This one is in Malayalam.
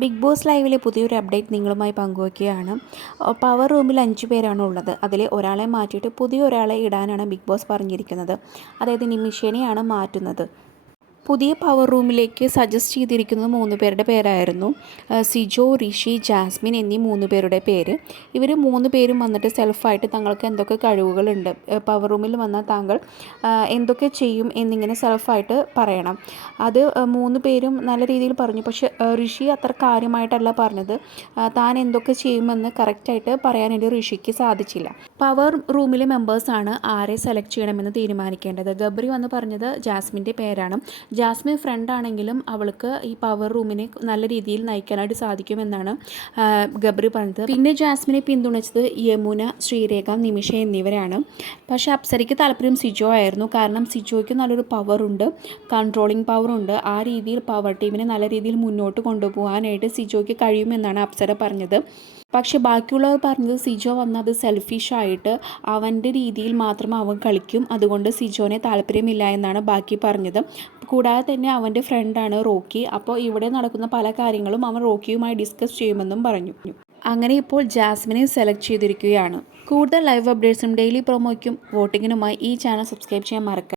ബിഗ് ബോസ് ലൈവിലെ പുതിയൊരു അപ്ഡേറ്റ് നിങ്ങളുമായി പങ്കുവയ്ക്കുകയാണ് പവർ റൂമിൽ അഞ്ച് പേരാണ് ഉള്ളത്. അതിൽ ഒരാളെ മാറ്റിയിട്ട് പുതിയ ഒരാളെ ഇടാനാണ് ബിഗ് ബോസ് പറഞ്ഞിരിക്കുന്നത്. അതായത് നിമിഷേനെയാണ് മാറ്റുന്നത്. പുതിയ പവർ റൂമിലേക്ക് സജസ്റ്റ് ചെയ്തിരിക്കുന്നത് മൂന്ന് പേരുടെ പേരായിരുന്നു. സിജോ ഋഷി ജാസ്മിൻ എന്നീ മൂന്ന് പേരുടെ പേര്. ഇവർ മൂന്ന് പേരും വന്നിട്ട് സെൽഫായിട്ട് തങ്ങൾക്ക് എന്തൊക്കെ കഴിവുകളുണ്ട്? പവർ റൂമിൽ വന്നാൽ താങ്കൾ എന്തൊക്കെ ചെയ്യും എന്നിങ്ങനെ സെൽഫായിട്ട് പറയണം. അത് മൂന്ന് പേരും നല്ല രീതിയിൽ പറഞ്ഞു. പക്ഷേ ഋഷി അത്ര കാര്യമായിട്ടല്ല പറഞ്ഞത്. താൻ എന്തൊക്കെ ചെയ്യുമെന്ന് കറക്റ്റായിട്ട് പറയാനായിട്ട് ഋഷിക്ക് സാധിച്ചില്ല. പവർ റൂമിലെ മെമ്പേഴ്സാണ് ആരെ സെലക്ട് ചെയ്യണമെന്ന് തീരുമാനിക്കേണ്ടത്? ഗബ്രി വന്ന് പറഞ്ഞത് ജാസ്മിന്റെ പേരാണ്. ജാസ്മിൻ ഫ്രണ്ട് ആണെങ്കിലും അവൾക്ക് ഈ പവർ റൂമിനെ നല്ല രീതിയിൽ നയിക്കാനായിട്ട് സാധിക്കുമെന്നാണ് ഗബ്രി പറഞ്ഞത്. പിന്നെ ജാസ്മിനെ പിന്തുണച്ചത് യമുന ശ്രീരേഖ നിമിഷ എന്നിവരാണ്. പക്ഷേ അപ്സരയ്ക്ക് താല്പര്യം സിജോ ആയിരുന്നു. കാരണം സിജോയ്ക്ക് നല്ലൊരു പവറുണ്ട് കൺട്രോളിങ് പവറുണ്ട് ആ രീതിയിൽ പവർ ടീമിനെ നല്ല രീതിയിൽ മുന്നോട്ട് കൊണ്ടുപോകാനായിട്ട് സിജോയ്ക്ക് കഴിയുമെന്നാണ് അപ്സര പറഞ്ഞത്. പക്ഷെ ബാക്കിയുള്ളവർ പറഞ്ഞത് സിജോ വന്നത് സെൽഫിഷായിട്ട് അവന്റെ രീതിയിൽ മാത്രം അവൻ കളിക്കും. അതുകൊണ്ട് സിജോനെ താല്പര്യമില്ല എന്നാണ് ബാക്കി പറഞ്ഞത്. കൂടാതെ തന്നെ അവന്റെ ഫ്രണ്ടാണ് റോക്കി. അപ്പോൾ ഇവിടെ നടക്കുന്ന പല കാര്യങ്ങളും അവൻ റോക്കിയുമായി ഡിസ്കസ് ചെയ്യുമെന്നും പറഞ്ഞു. അങ്ങനെ ഇപ്പോൾ ജാസ്മിനെ സെലക്ട് ചെയ്തിരിക്കുകയാണ്. കൂടുതൽ ലൈവ് അപ്ഡേറ്റ്സും ഡെയിലി പ്രൊമോയ്ക്കും വോട്ടിങ്ങിനുമായി ഈ ചാനൽ സബ്സ്ക്രൈബ് ചെയ്യാൻ മറക്കുക